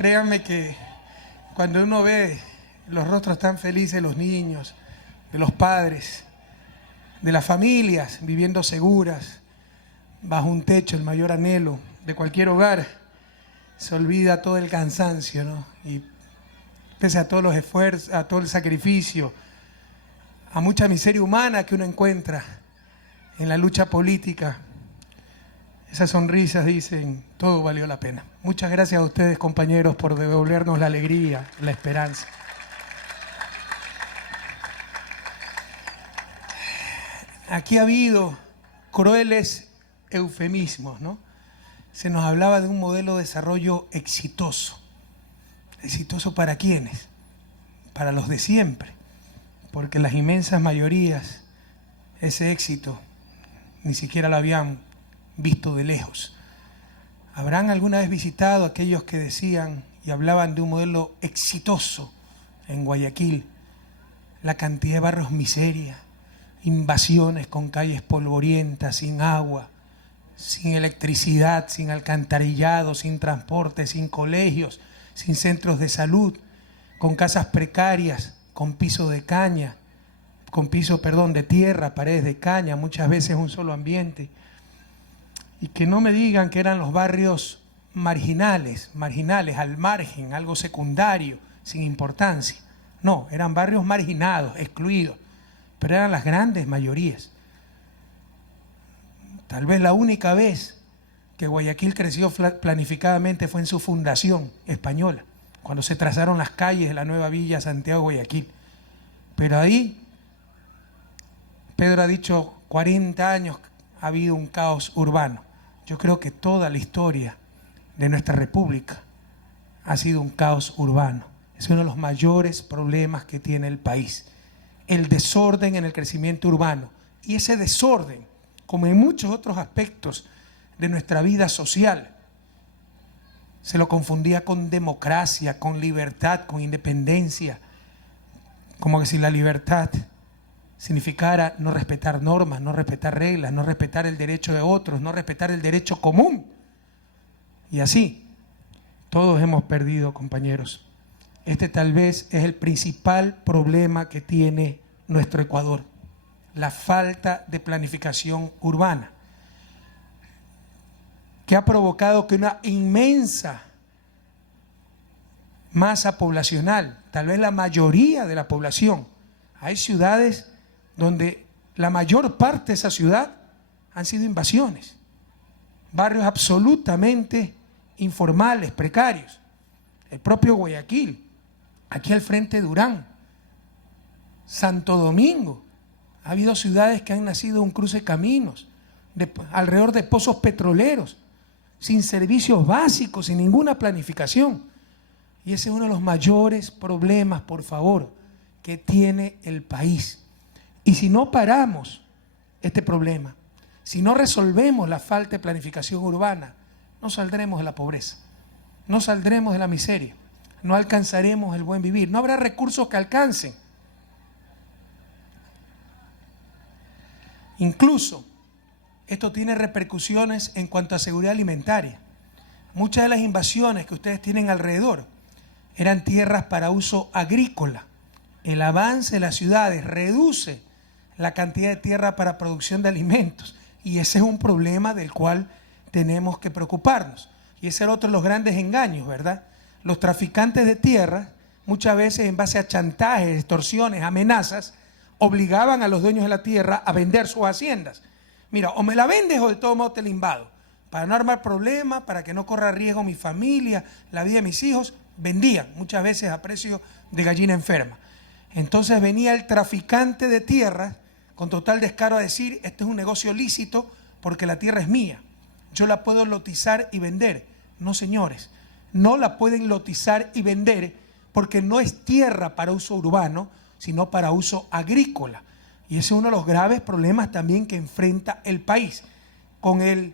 Créanme que cuando uno ve los rostros tan felices de los niños, de los padres, de las familias viviendo seguras, bajo un techo, el mayor anhelo de cualquier hogar, se olvida todo el cansancio, ¿no? Y pese a todos los esfuerzos, a todo el sacrificio, a mucha miseria humana que uno encuentra en la lucha política, esas sonrisas dicen, todo valió la pena. Muchas gracias a ustedes, compañeros, por devolvernos la alegría, la esperanza. Aquí ha habido crueles eufemismos, ¿no? Se nos hablaba de un modelo de desarrollo exitoso. ¿Exitoso para quiénes? Para los de siempre. Porque las inmensas mayorías, ese éxito, ni siquiera lo habían visto de lejos. ¿Habrán alguna vez visitado a aquellos que decían y hablaban de un modelo exitoso en Guayaquil? La cantidad de barrios miseria, invasiones con calles polvorientas, sin agua, sin electricidad, sin alcantarillado, sin transporte, sin colegios, sin centros de salud, con casas precarias, con piso de caña, de tierra, paredes de caña, muchas veces un solo ambiente. Y que no me digan que eran los barrios marginales, al margen, algo secundario, sin importancia. No, eran barrios marginados, excluidos, pero eran las grandes mayorías. Tal vez la única vez que Guayaquil creció planificadamente fue en su fundación española, cuando se trazaron las calles de la nueva villa Santiago Guayaquil. Pero ahí, Pedro ha dicho, 40 años ha habido un caos urbano. Yo creo que toda la historia de nuestra república ha sido un caos urbano. Es uno de los mayores problemas que tiene el país. El desorden en el crecimiento urbano. Y ese desorden, como en muchos otros aspectos de nuestra vida social, se lo confundía con democracia, con libertad, con independencia. Como que si la libertad significara no respetar normas, no respetar reglas, no respetar el derecho de otros, no respetar el derecho común. Y así, todos hemos perdido, compañeros. Este tal vez es el principal problema que tiene nuestro Ecuador, la falta de planificación urbana, que ha provocado que una inmensa masa poblacional, tal vez la mayoría de la población, hay ciudades donde la mayor parte de esa ciudad han sido invasiones, barrios absolutamente informales, precarios. El propio Guayaquil, aquí al frente Durán, Santo Domingo, ha habido ciudades que han nacido un cruce de caminos, alrededor de pozos petroleros, sin servicios básicos, sin ninguna planificación. Y ese es uno de los mayores problemas, por favor, que tiene el país. Y si no paramos este problema, si no resolvemos la falta de planificación urbana, no saldremos de la pobreza, no saldremos de la miseria, no alcanzaremos el buen vivir, no habrá recursos que alcancen. Incluso, esto tiene repercusiones en cuanto a seguridad alimentaria. Muchas de las invasiones que ustedes tienen alrededor eran tierras para uso agrícola. El avance de las ciudades reduce la cantidad de tierra para producción de alimentos. Y ese es un problema del cual tenemos que preocuparnos. Y ese era otro de los grandes engaños, ¿verdad? Los traficantes de tierra, muchas veces en base a chantajes, extorsiones, amenazas, obligaban a los dueños de la tierra a vender sus haciendas. Mira, o me la vendes o de todo modo te la invado. Para no armar problemas, para que no corra riesgo mi familia, la vida de mis hijos, vendían muchas veces a precio de gallina enferma. Entonces venía el traficante de tierra con total descaro a decir, este es un negocio lícito porque la tierra es mía. Yo la puedo lotizar y vender. No, señores, no la pueden lotizar y vender porque no es tierra para uso urbano, sino para uso agrícola. Y ese es uno de los graves problemas también que enfrenta el país. Con el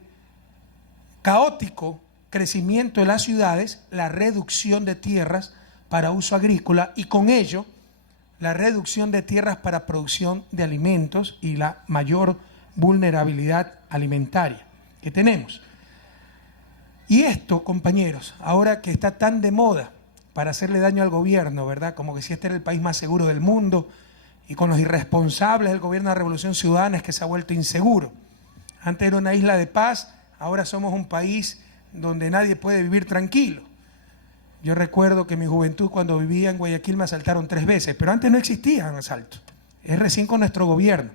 caótico crecimiento de las ciudades, la reducción de tierras para uso agrícola y con ello la reducción de tierras para producción de alimentos y la mayor vulnerabilidad alimentaria que tenemos. Y esto, compañeros, ahora que está tan de moda para hacerle daño al gobierno, ¿verdad? Como que si este era el país más seguro del mundo, y con los irresponsables del gobierno de la Revolución Ciudadana es que se ha vuelto inseguro. Antes era una isla de paz, ahora somos un país donde nadie puede vivir tranquilo. Yo recuerdo que en mi juventud, cuando vivía en Guayaquil, me asaltaron 3 veces, pero antes no existían asaltos. Es recién con nuestro gobierno.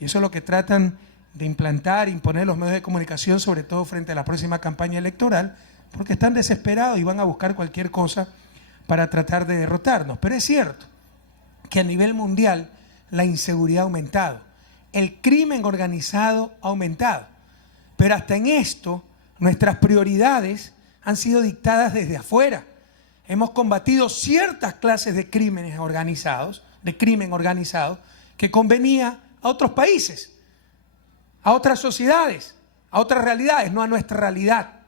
Y eso es lo que tratan de implantar, imponer los medios de comunicación, sobre todo frente a la próxima campaña electoral, porque están desesperados y van a buscar cualquier cosa para tratar de derrotarnos. Pero es cierto que a nivel mundial la inseguridad ha aumentado, el crimen organizado ha aumentado, pero hasta en esto nuestras prioridades han sido dictadas desde afuera. Hemos combatido ciertas clases de crímenes organizados, de crimen organizado, que convenía a otros países, a otras sociedades, a otras realidades, no a nuestra realidad,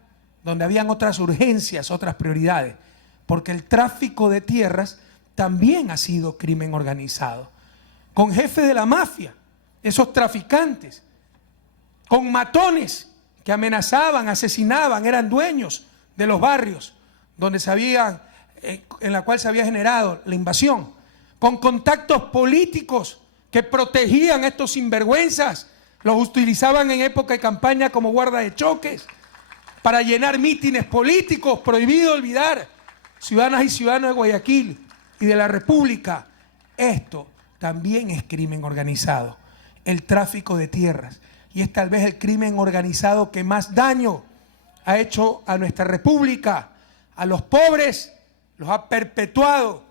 donde habían otras urgencias, otras prioridades, porque el tráfico de tierras también ha sido crimen organizado, con jefes de la mafia, esos traficantes, con matones que amenazaban, asesinaban, eran dueños de los barrios donde en la cual se había generado la invasión, con contactos políticos que protegían a estos sinvergüenzas, los utilizaban en época de campaña como guarda de choques, para llenar mítines políticos. Prohibido olvidar, ciudadanas y ciudadanos de Guayaquil y de la República, esto también es crimen organizado, el tráfico de tierras, y es tal vez el crimen organizado que más daño ha hecho a nuestra República. A los pobres los ha perpetuado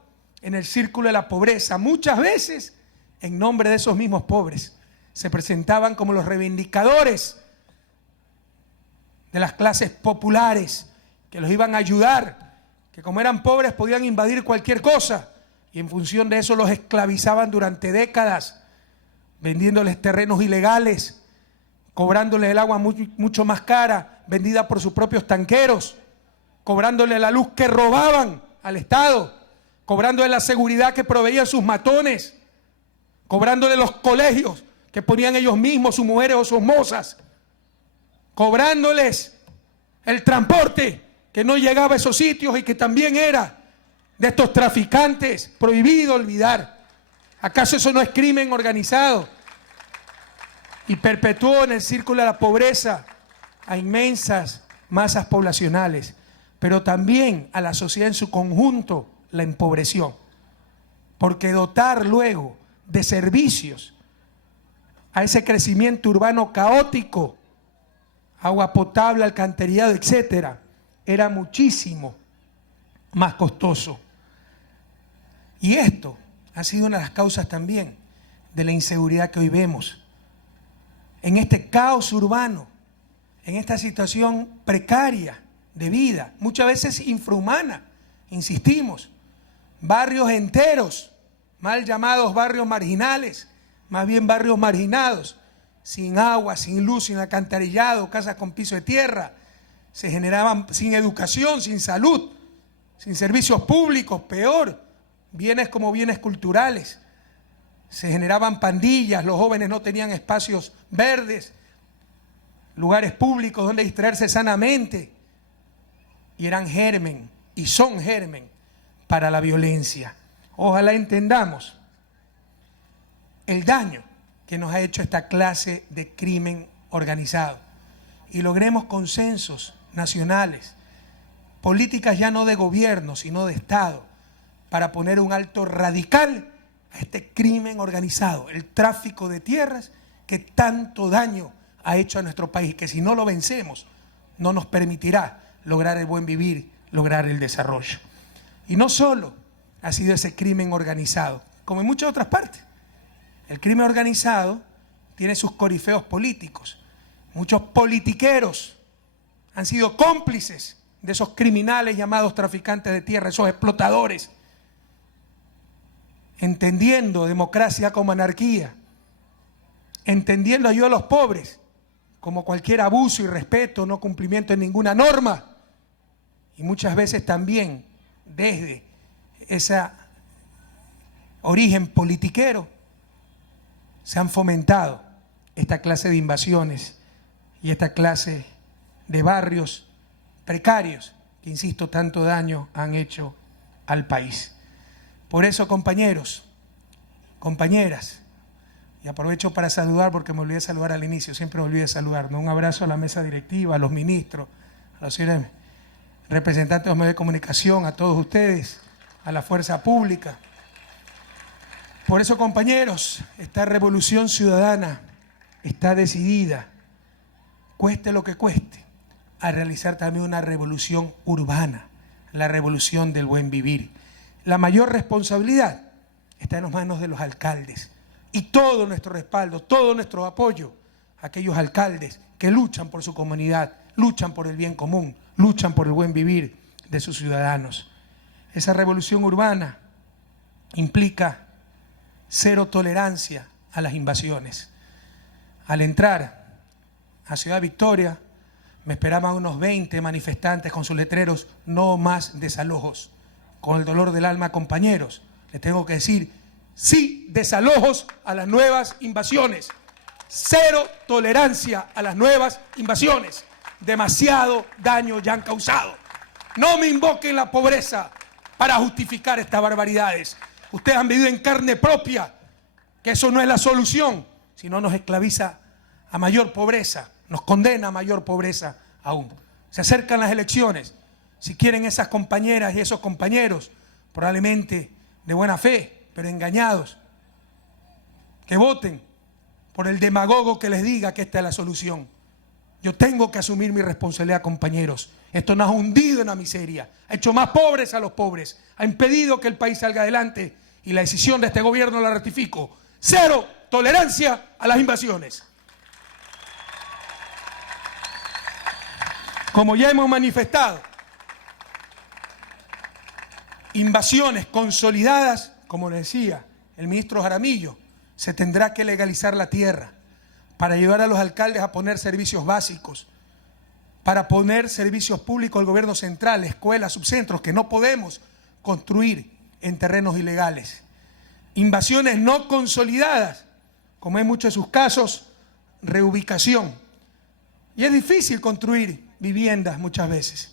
en el círculo de la pobreza. Muchas veces, en nombre de esos mismos pobres, se presentaban como los reivindicadores de las clases populares, que los iban a ayudar, que como eran pobres podían invadir cualquier cosa, y en función de eso los esclavizaban durante décadas, vendiéndoles terrenos ilegales, cobrándoles el agua mucho más cara, vendida por sus propios tanqueros, cobrándole la luz que robaban al Estado, cobrándole la seguridad que proveían sus matones, cobrándole los colegios que ponían ellos mismos, sus mujeres o sus mozas, cobrándoles el transporte que no llegaba a esos sitios y que también era de estos traficantes. Prohibido olvidar. ¿Acaso eso no es crimen organizado? Y perpetuó en el círculo de la pobreza a inmensas masas poblacionales, pero también a la sociedad en su conjunto la empobreció, porque dotar luego de servicios a ese crecimiento urbano caótico, agua potable, alcantarillado, etcétera, era muchísimo más costoso. Y esto ha sido una de las causas también de la inseguridad que hoy vemos. En este caos urbano, en esta situación precaria de vida, muchas veces infrahumana, insistimos, barrios enteros, mal llamados barrios marginales, más bien barrios marginados, sin agua, sin luz, sin alcantarillado, casas con piso de tierra, se generaban sin educación, sin salud, sin servicios públicos, peor, bienes como bienes culturales. Se generaban pandillas, los jóvenes no tenían espacios verdes, lugares públicos donde distraerse sanamente, y eran germen y son germen para la violencia. Ojalá entendamos el daño que nos ha hecho esta clase de crimen organizado y logremos consensos nacionales, políticas ya no de gobierno, sino de Estado, para poner un alto radical a este crimen organizado, el tráfico de tierras que tanto daño ha hecho a nuestro país, que si no lo vencemos, no nos permitirá lograr el buen vivir, lograr el desarrollo. Y no solo ha sido ese crimen organizado, como en muchas otras partes. El crimen organizado tiene sus corifeos políticos. Muchos politiqueros han sido cómplices de esos criminales llamados traficantes de tierra, esos explotadores, entendiendo democracia como anarquía, entendiendo ayuda a los pobres como cualquier abuso, irrespeto, no cumplimiento de ninguna norma, y muchas veces también desde ese origen politiquero se han fomentado esta clase de invasiones y esta clase de barrios precarios que, insisto, tanto daño han hecho al país. Por eso, compañeros, compañeras, y aprovecho para saludar porque me olvidé de saludar al inicio, siempre me olvidé de saludar, ¿no? Un abrazo a la mesa directiva, a los ministros, a los señores representantes de los medios de comunicación, a todos ustedes, a la fuerza pública. Por eso, compañeros, esta revolución ciudadana está decidida, cueste lo que cueste, a realizar también una revolución urbana, la revolución del buen vivir. La mayor responsabilidad está en las manos de los alcaldes y todo nuestro respaldo, todo nuestro apoyo a aquellos alcaldes que luchan por su comunidad, luchan por el bien común, luchan por el buen vivir de sus ciudadanos. Esa revolución urbana implica cero tolerancia a las invasiones. Al entrar a Ciudad Victoria, me esperaban unos 20 manifestantes con sus letreros: no más desalojos. Con el dolor del alma, compañeros, les tengo que decir: sí desalojos a las nuevas invasiones. Cero tolerancia a las nuevas invasiones. Demasiado daño ya han causado. No me invoquen la pobreza para justificar estas barbaridades. Ustedes han vivido en carne propia que eso no es la solución, sino nos esclaviza a mayor pobreza, nos condena a mayor pobreza aún. Se acercan las elecciones. Si quieren, esas compañeras y esos compañeros, probablemente de buena fe, pero engañados, que voten por el demagogo que les diga que esta es la solución. Yo tengo que asumir mi responsabilidad, compañeros. Esto nos ha hundido en la miseria, ha hecho más pobres a los pobres, ha impedido que el país salga adelante, y la decisión de este gobierno la ratifico: cero tolerancia a las invasiones. Como ya hemos manifestado, invasiones consolidadas, como le decía el ministro Jaramillo, se tendrá que legalizar la tierra para ayudar a los alcaldes a poner servicios básicos, para poner servicios públicos al gobierno central, escuelas, subcentros, que no podemos construir en terrenos ilegales. Invasiones no consolidadas, como en muchos de sus casos, reubicación. Y es difícil construir viviendas muchas veces,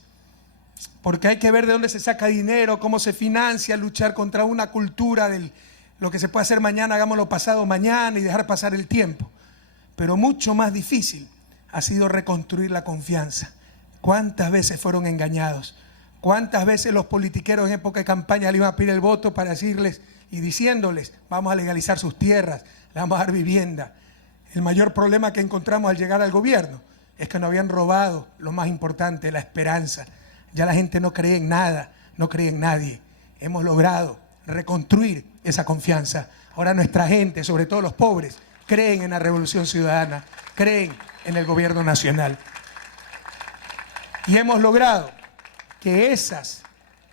porque hay que ver de dónde se saca dinero, cómo se financia, luchar contra una cultura de lo que se puede hacer mañana, hagámoslo pasado mañana, y dejar pasar el tiempo. Pero mucho más difícil ha sido reconstruir la confianza. ¿Cuántas veces fueron engañados? ¿Cuántas veces los politiqueros en época de campaña le iban a pedir el voto para decirles y diciéndoles: vamos a legalizar sus tierras, le vamos a dar vivienda? El mayor problema que encontramos al llegar al gobierno es que nos habían robado lo más importante, la esperanza. Ya la gente no cree en nada, no cree en nadie. Hemos logrado reconstruir esa confianza. Ahora nuestra gente, sobre todo los pobres, creen en la revolución ciudadana, creen en el gobierno nacional. Y hemos logrado que esas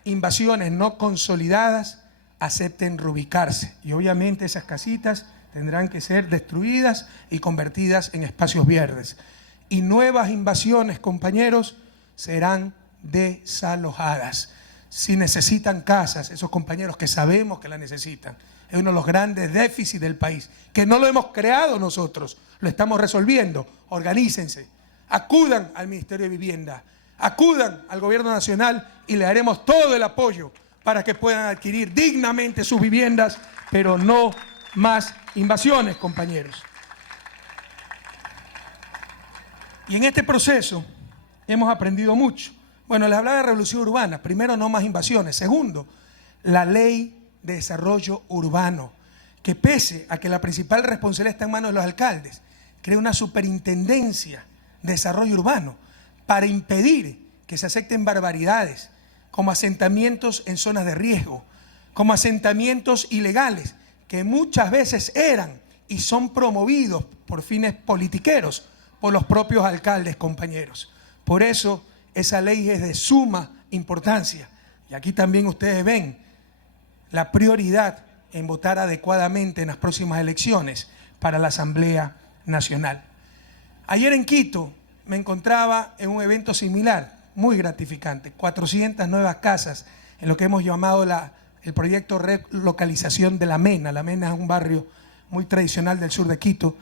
invasiones no consolidadas acepten reubicarse. Y obviamente esas casitas tendrán que ser destruidas y convertidas en espacios verdes. Y nuevas invasiones, compañeros, serán desalojadas. Si necesitan casas, esos compañeros que sabemos que la necesitan, es uno de los grandes déficits del país, que no lo hemos creado nosotros, lo estamos resolviendo. Organícense, acudan al Ministerio de Vivienda, acudan al Gobierno Nacional y le daremos todo el apoyo para que puedan adquirir dignamente sus viviendas, pero no más invasiones, compañeros. Y en este proceso hemos aprendido mucho. Bueno, les hablaba de revolución urbana. Primero, no más invasiones. Segundo, la ley de desarrollo urbano, que pese a que la principal responsabilidad está en manos de los alcaldes, crea una superintendencia de desarrollo urbano para impedir que se acepten barbaridades como asentamientos en zonas de riesgo, como asentamientos ilegales, que muchas veces eran y son promovidos por fines politiqueros por los propios alcaldes, compañeros. Por eso esa ley es de suma importancia. Y aquí también ustedes ven la prioridad en votar adecuadamente en las próximas elecciones para la Asamblea Nacional. Ayer en Quito me encontraba en un evento similar, muy gratificante, 400 nuevas casas en lo que hemos llamado el proyecto relocalización de La Mena. La Mena es un barrio muy tradicional del sur de Quito,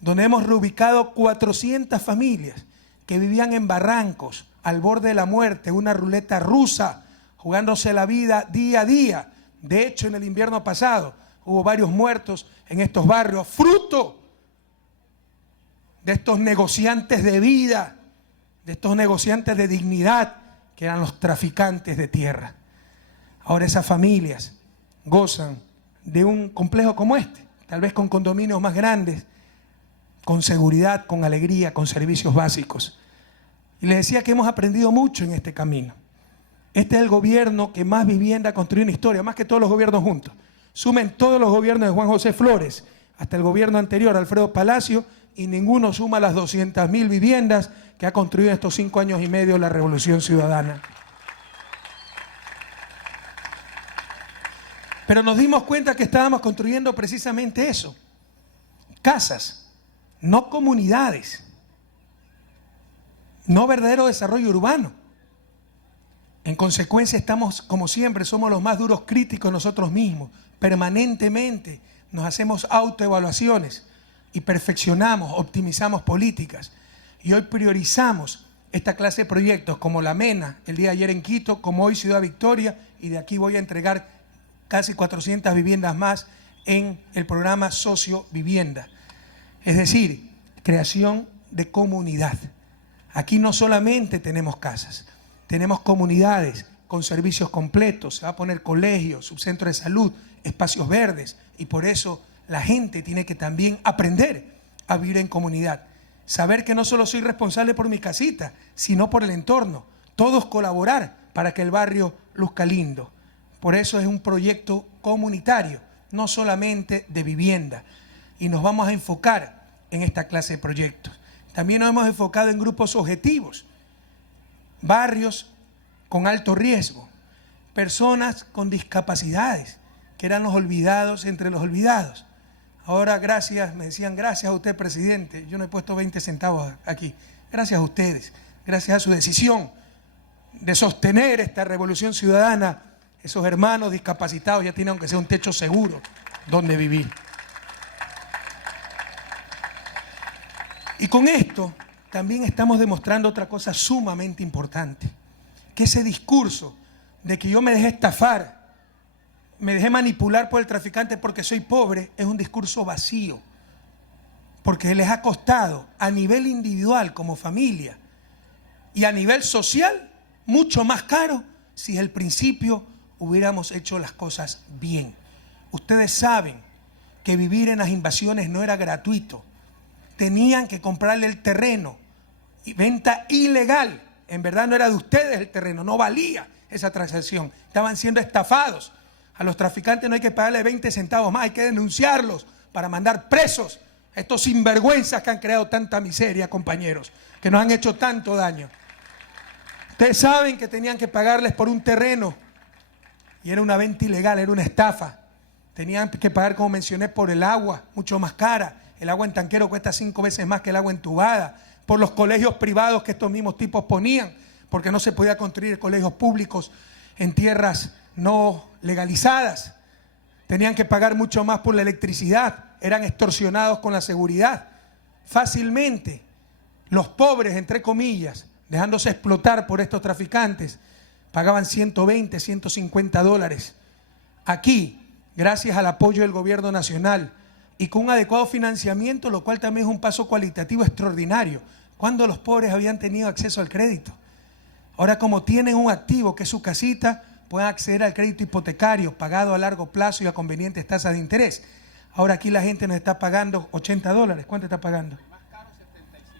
donde hemos reubicado 400 familias que vivían en barrancos, al borde de la muerte, una ruleta rusa, jugándose la vida día a día. De hecho, en el invierno pasado hubo varios muertos en estos barrios, fruto de estos negociantes de vida, de estos negociantes de dignidad, que eran los traficantes de tierra. Ahora esas familias gozan de un complejo como este, tal vez con condominios más grandes, con seguridad, con alegría, con servicios básicos. Y les decía que hemos aprendido mucho en este camino. Este es el gobierno que más vivienda ha construido en historia, más que todos los gobiernos juntos. Sumen todos los gobiernos de Juan José Flores, hasta el gobierno anterior, Alfredo Palacio, y ninguno suma las 200.000 viviendas que ha construido en estos 5 años y medio la Revolución Ciudadana. Pero nos dimos cuenta que estábamos construyendo precisamente eso. Casas, no comunidades, no verdadero desarrollo urbano. En consecuencia estamos, como siempre, somos los más duros críticos nosotros mismos. Permanentemente nos hacemos autoevaluaciones y perfeccionamos, optimizamos políticas. Y hoy priorizamos esta clase de proyectos como la MENA, el día de ayer en Quito, como hoy Ciudad Victoria, y de aquí voy a entregar casi 400 viviendas más en el programa Socio Vivienda. Es decir, creación de comunidad. Aquí no solamente tenemos casas, tenemos comunidades con servicios completos, se va a poner colegios, subcentros de salud, espacios verdes, y por eso la gente tiene que también aprender a vivir en comunidad. Saber que no solo soy responsable por mi casita, sino por el entorno. Todos colaborar para que el barrio luzca lindo. Por eso es un proyecto comunitario, no solamente de vivienda. Y nos vamos a enfocar en esta clase de proyectos. También nos hemos enfocado en grupos objetivos. Barrios con alto riesgo. Personas con discapacidades, que eran los olvidados entre los olvidados. Ahora gracias, me decían gracias a usted, presidente. Yo no he puesto 20 centavos aquí. Gracias a ustedes, gracias a su decisión de sostener esta revolución ciudadana. Esos hermanos discapacitados ya tienen, aunque sea un techo seguro, donde vivir. Y con esto también estamos demostrando otra cosa sumamente importante, que ese discurso de que yo me dejé estafar, me dejé manipular por el traficante porque soy pobre, es un discurso vacío, porque les ha costado a nivel individual como familia y a nivel social mucho más caro si al principio hubiéramos hecho las cosas bien. Ustedes saben que vivir en las invasiones no era gratuito. Tenían que comprarle el terreno y venta ilegal. En verdad no era de ustedes el terreno, no valía esa transacción. Estaban siendo estafados. A los traficantes no hay que pagarle 20 centavos más, hay que denunciarlos para mandar presos a estos sinvergüenzas que han creado tanta miseria, compañeros, que nos han hecho tanto daño. Ustedes saben que tenían que pagarles por un terreno y era una venta ilegal, era una estafa. Tenían que pagar, como mencioné, por el agua, mucho más cara. El agua en tanquero cuesta 5 veces más que el agua entubada. Por los colegios privados que estos mismos tipos ponían, porque no se podía construir colegios públicos en tierras no legalizadas. Tenían que pagar mucho más por la electricidad. Eran extorsionados con la seguridad. Fácilmente, los pobres, entre comillas, dejándose explotar por estos traficantes, pagaban 120, 150 dólares. Aquí, gracias al apoyo del gobierno nacional y con un adecuado financiamiento, lo cual también es un paso cualitativo extraordinario. Cuando los pobres habían tenido acceso al crédito. Ahora, como tienen un activo que es su casita, pueden acceder al crédito hipotecario pagado a largo plazo y a convenientes tasas de interés. Ahora aquí la gente nos está pagando 80 dólares. ¿Cuánto está pagando?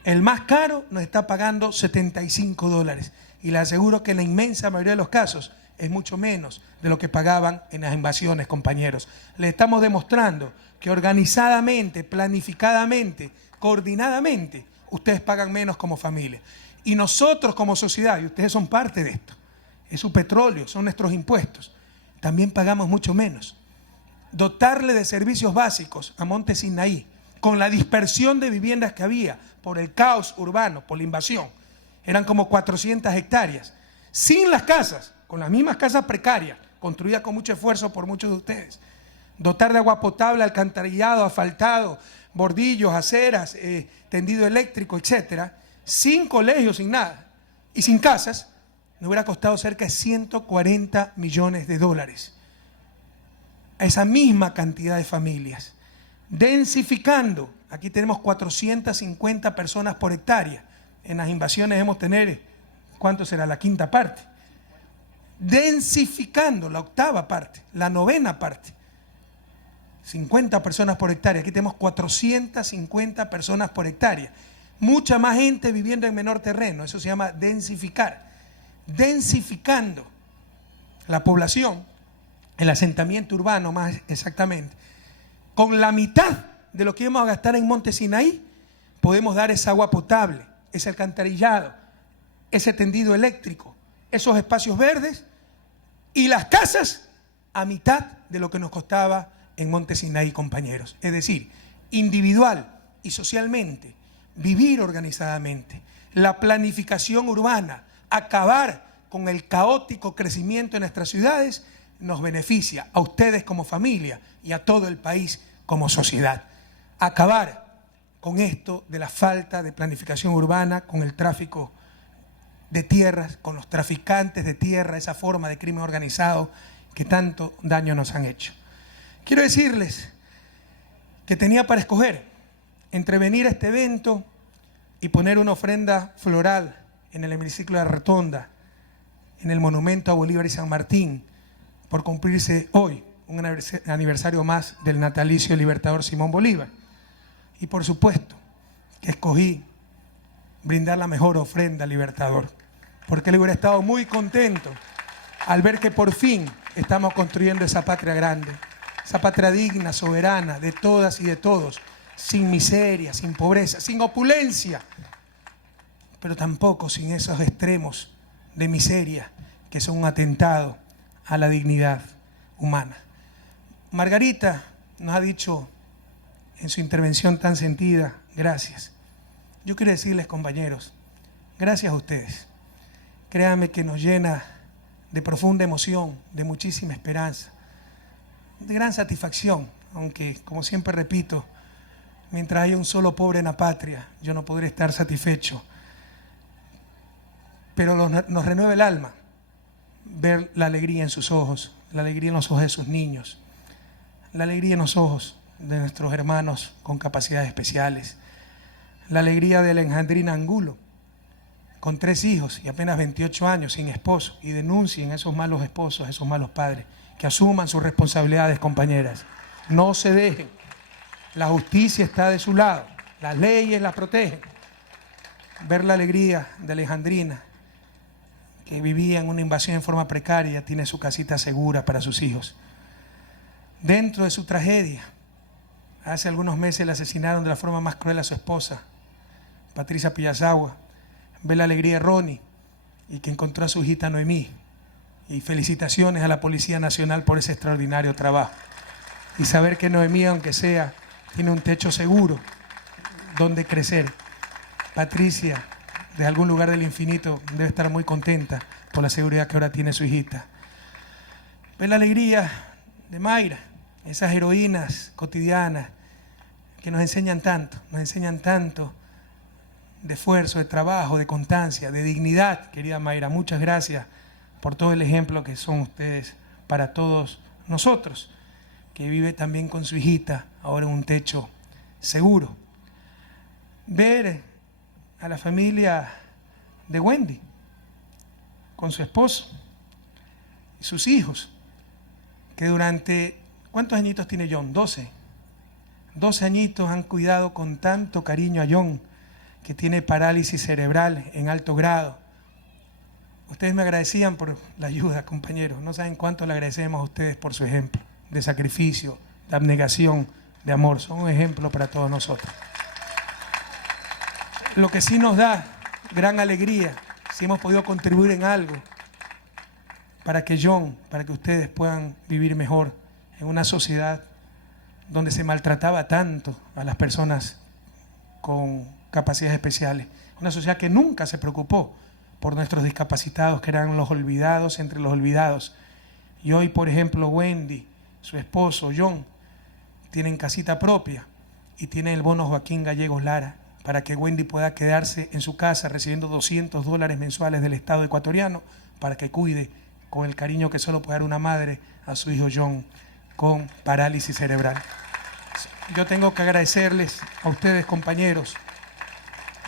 El más caro nos está pagando 75 dólares. Y les aseguro que en la inmensa mayoría de los casos es mucho menos de lo que pagaban en las invasiones, compañeros. Les estamos demostrando que organizadamente, planificadamente, coordinadamente, ustedes pagan menos como familia. Y nosotros como sociedad, y ustedes son parte de esto, es su petróleo, son nuestros impuestos, también pagamos mucho menos. Dotarle de servicios básicos a Monte Sinaí, con la dispersión de viviendas que había por el caos urbano, por la invasión, eran como 400 hectáreas, sin las casas, con las mismas casas precarias, construidas con mucho esfuerzo por muchos de ustedes. Dotar de agua potable, alcantarillado, asfaltado, bordillos, aceras, tendido eléctrico, etcétera, sin colegios, sin nada. y sin casas, nos hubiera costado cerca de 140 millones de dólares. A esa misma cantidad de familias. Densificando, aquí tenemos 450 personas por hectárea. En las invasiones debemos tener, ¿cuánto será? La quinta parte. Densificando, la octava parte, la novena parte. 50 personas por hectárea. Aquí tenemos 450 personas por hectárea. Mucha más gente viviendo en menor terreno. Eso se llama densificar. Densificando la población, el asentamiento urbano más exactamente, con la mitad de lo que íbamos a gastar en Monte Sinaí, podemos dar esa agua potable, ese alcantarillado, ese tendido eléctrico, esos espacios verdes y las casas a mitad de lo que nos costaba en Monte Sinaí, compañeros. Es decir, individual y socialmente, vivir organizadamente, la planificación urbana, acabar con el caótico crecimiento en nuestras ciudades, nos beneficia a ustedes como familia y a todo el país como sociedad. Acabar con esto de la falta de planificación urbana, con el tráfico de tierras, con los traficantes de tierra, esa forma de crimen organizado que tanto daño nos han hecho. Quiero decirles que tenía para escoger entre venir a este evento y poner una ofrenda floral en el hemiciclo de la Rotonda, en el monumento a Bolívar y San Martín, por cumplirse hoy un aniversario más del natalicio libertador Simón Bolívar. Y por supuesto que escogí brindar la mejor ofrenda al libertador, porque él hubiera estado muy contento al ver que por fin estamos construyendo esa patria grande, esa patria digna, soberana, de todas y de todos, sin miseria, sin pobreza, sin opulencia, pero tampoco sin esos extremos de miseria que son un atentado a la dignidad humana. Margarita nos ha dicho en su intervención tan sentida, gracias. Yo quiero decirles, compañeros, gracias a ustedes. Créanme que nos llena de profunda emoción, de muchísima esperanza, de gran satisfacción, aunque, como siempre repito, mientras haya un solo pobre en la patria, yo no podré estar satisfecho. Pero nos renueva el alma ver la alegría en sus ojos, la alegría en los ojos de sus niños, la alegría en los ojos de nuestros hermanos con capacidades especiales, la alegría de la Alejandrina Angulo, con 3 hijos y apenas 28 años, sin esposo, y denuncien a esos malos esposos, a esos malos padres, que asuman sus responsabilidades, compañeras. No se dejen, la justicia está de su lado, las leyes la protegen. Ver la alegría de Alejandrina, que vivía en una invasión en forma precaria, tiene su casita segura para sus hijos. Dentro de su tragedia, hace algunos meses le asesinaron de la forma más cruel a su esposa, Patricia Pillazagua. Ve la alegría de Ronnie, y que encontró a su hijita Noemí. Y felicitaciones a la Policía Nacional por ese extraordinario trabajo. Y saber que Noemí, aunque sea, tiene un techo seguro donde crecer. Patricia, de algún lugar del infinito, debe estar muy contenta por la seguridad que ahora tiene su hijita. Ve la alegría de Mayra, esas heroínas cotidianas que nos enseñan tanto de esfuerzo, de trabajo, de constancia, de dignidad. Querida Mayra, muchas gracias por todo el ejemplo que son ustedes para todos nosotros, que vive también con su hijita ahora en un techo seguro. Ver a la familia de Wendy con su esposo y sus hijos, que durante, ¿cuántos añitos tiene John? 12 añitos han cuidado con tanto cariño a John, que tiene parálisis cerebral en alto grado. Ustedes me agradecían por la ayuda, compañeros. No saben cuánto le agradecemos a ustedes por su ejemplo de sacrificio, de abnegación, de amor. Son un ejemplo para todos nosotros. Lo que sí nos da gran alegría, si hemos podido contribuir en algo para que ustedes puedan vivir mejor en una sociedad donde se maltrataba tanto a las personas con capacidades especiales. Una sociedad que nunca se preocupó por nuestros discapacitados, que eran los olvidados entre los olvidados. Y hoy, por ejemplo, Wendy, su esposo John, tienen casita propia y tienen el bono Joaquín Gallegos Lara, para que Wendy pueda quedarse en su casa recibiendo $200 mensuales del Estado ecuatoriano para que cuide con el cariño que solo puede dar una madre a su hijo John con parálisis cerebral. Yo tengo que agradecerles a ustedes, compañeros,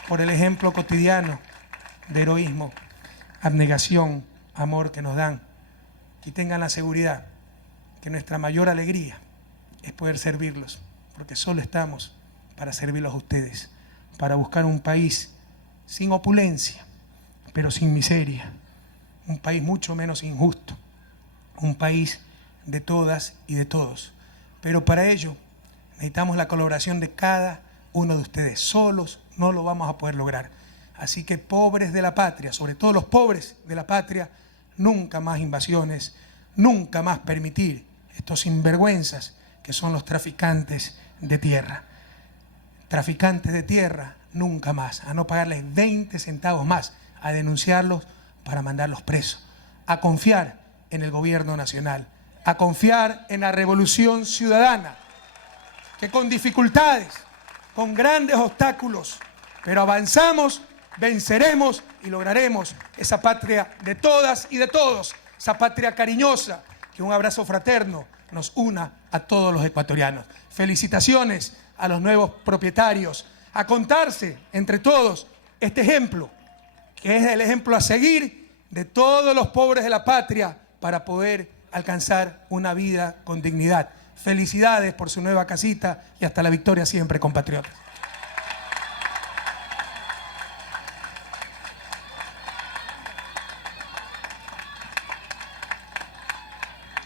por el ejemplo cotidiano de heroísmo, abnegación, amor que nos dan. Y tengan la seguridad que nuestra mayor alegría es poder servirlos, porque solo estamos para servirlos a ustedes, para buscar un país sin opulencia, pero sin miseria, un país mucho menos injusto, un país de todas y de todos. Pero para ello necesitamos la colaboración de cada uno de ustedes. Solos no lo vamos a poder lograr. Así que, pobres de la patria, sobre todo los pobres de la patria, nunca más invasiones, nunca más permitir estos sinvergüenzas que son los traficantes de tierra. Traficantes de tierra, nunca más. A no pagarles 20 centavos más, a denunciarlos para mandarlos presos. A confiar en el gobierno nacional, a confiar en la revolución ciudadana, que con dificultades, con grandes obstáculos, pero avanzamos, venceremos y lograremos esa patria de todas y de todos, esa patria cariñosa, que un abrazo fraterno nos una a todos los ecuatorianos. Felicitaciones a los nuevos propietarios, a contarse entre todos este ejemplo, que es el ejemplo a seguir de todos los pobres de la patria para poder alcanzar una vida con dignidad. Felicidades por su nueva casita y hasta la victoria siempre, compatriotas.